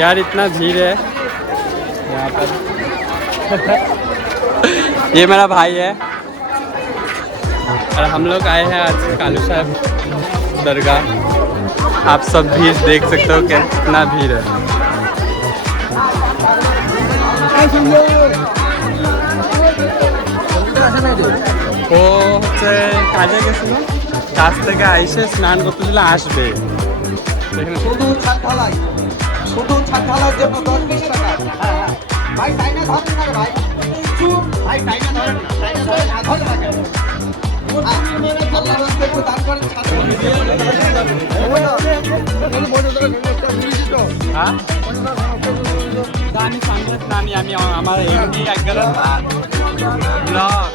यार इतना भीड़ है यहाँ पर। ये मेरा भाई है और हम लोग आए हैं आज कालू साहब दरगाह। आप सब भीड़ देख सकते हो कितना भीड़ है। ও হচ্ছে কাজে গেছিল, কাজ থেকে আইসে স্নান করতেছিল, আসবে। শুধু ছাদ ঢালাই, শুধু ছাদ ঢালার জন্য 10-20 টাকা। ভাই টাইনা ধরেন না রে ভাই, ভাই টাইনা ধরেন না, টাইনা ধরেন না, ধরেন না কেন? আল্লাহ রাস্তায় একটু দান করেন, ছাদ হ্যাঁ আমি সানগ্লাস না নিয়ে আমি আমার এমনি এক গেল ব্লগ।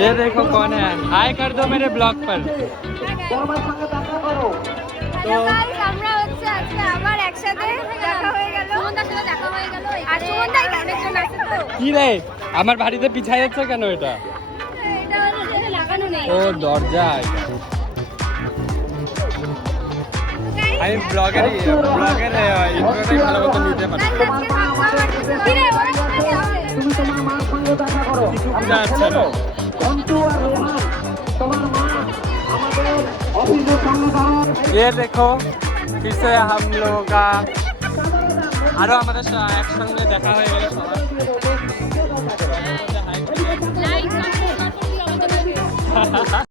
ये देखो कौन है, हाय कर दो मेरे ब्लॉग पर। তো আমরা হচ্ছে আজকে আবার একসাথে দেখা হয়ে গেল, সুমনদার সাথে দেখা হয়ে গেল। আর সুমনদাই অনেকজন আছে তো। কি রে আমার বাড়িতে পিছাই যাচ্ছে কেন? এটা এটা হচ্ছে লাগানো নেই। ও দরজা এটা। আমি ব্লগের ইন্ট্রোটাই ভালো মতো নিতে পারি। কি রে ওরা কোথায় যাবে? তুমি তোমার মার সঙ্গে দেখা করো। বুঝা যাচ্ছে না। অন্তু আর রোহান, তোমার মা আমাদের অফিসের সামনে দাঁড়াও। ये देखो फिर से हम लोगों का আরো আমাদের একসঙ্গে দেখা হয়ে গেল সবাই। লাইক সাবস্ক্রাইব করতে হবে।